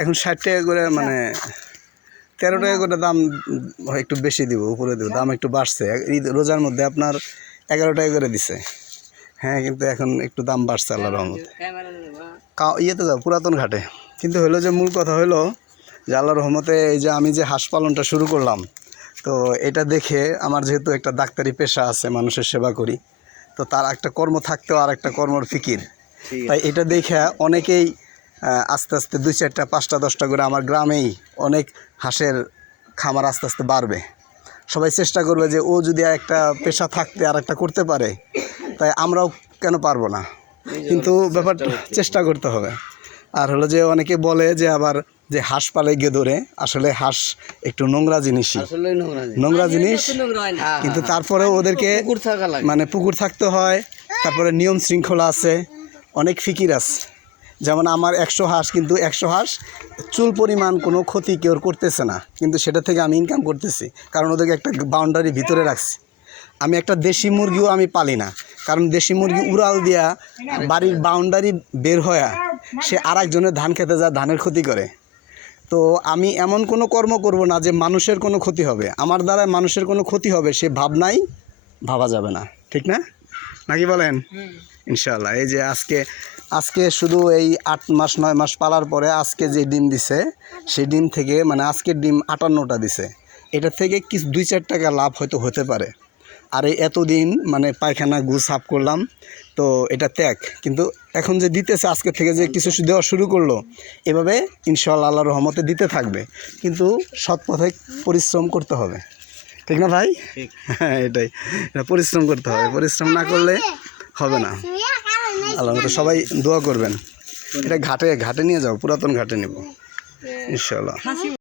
এখন 60 টাকা করে মানে 13 টাকা করে দাম একটু বেশি দিব, উপরে দিব, দাম একটু বাড়ছে। ঈদ রোজার মধ্যে আপনার 11 টাকা করে দিছে। হ্যাঁ, কিন্তু এখন একটু দাম বাড়ছে আল্লাহর রহমতে। ইয়েতে যাও পুরাতন ঘাটে। কিন্তু হলো যে মূল কথা হলো যে আল্লাহর রহমতে এই যে আমি যে হাঁস পালনটা শুরু করলাম, তো এটা দেখে আমার যেহেতু একটা ডাক্তারি পেশা আছে, মানুষের সেবা করি, তো তার একটা কর্ম থাকতেও আর একটা কর্মর ফিকির, তাই এটা দেখে অনেকেই আস্তে আস্তে 2, 4টা 5টা 10টা করে আমার গ্রামেই অনেক হাঁসের খামার আস্তে আস্তে বাড়বে। সবাই চেষ্টা করবে যে ও যদি একটা পেশা থাকতে আর একটা করতে পারে, তাই আমরাও কেন পারবো না। কিন্তু ব্যাপারটা চেষ্টা করতে হবে। আর হলো যে অনেকে বলে যে আবার যে হাঁস পালে গেদরে, আসলে হাঁস একটু নোংরা জিনিসই, নোংরা জিনিস, কিন্তু তারপরে ওদেরকে মানে পুকুর থাকতে হয়, তারপরে নিয়ম শৃঙ্খলা আছে, অনেক ফিকির আছে। যেমন আমার 100 হাঁস, কিন্তু 100 হাঁস চুল পরিমাণ কোনো ক্ষতি কেউ করতেছে না, কিন্তু সেটা থেকে আমি ইনকাম করতেছি, কারণ ওদেরকে একটা বাউন্ডারি ভিতরে রাখছি। আমি একটা দেশি মুরগিও আমি পালি না, কারণ দেশি মুরগি উড়াল দিয়া বাড়ির বাউন্ডারি বের হয়ে সে আর একজনের ধান খেতে যায়, ধানের ক্ষতি করে। তো আমি এমন কোনো কর্ম করব না যে মানুষের কোনো ক্ষতি হবে, আমার দ্বারা মানুষের কোনো ক্ষতি হবে সে ভাবনাই ভাবা যাবে না, ঠিক না, নাকি বলেন? ইনশাআল্লাহ। এই যে আজকে শুধু এই 8 মাস 9 মাস পালার পরে আজকে যে ডিম দিছে, সেই ডিম থেকে মানে আজকের ডিম 58টা দিছে, এটা থেকে কিছু 2-4 টাকা লাভ হয়তো হতে পারে। আর এই এতদিন মানে পায়খানা গুছ সাফ করলাম, তো এটা ত্যাগ, কিন্তু এখন যে দিতেছে আজকে থেকে যে কিছু দেওয়া শুরু করলো, এভাবে ইনশাআল্লাহ আল্লাহর রহমতে দিতে থাকবে, কিন্তু সৎ পথে পরিশ্রম করতে হবে, ঠিক না ভাই? হ্যাঁ, এটা পরিশ্রম করতে হবে, পরিশ্রম না করলে হবে না। আল্লাহর মতো সবাই দোয়া করবেন। এটা ঘাটে নিয়ে যাও, পুরাতন ঘাটে নেব ইনশাআল্লাহ।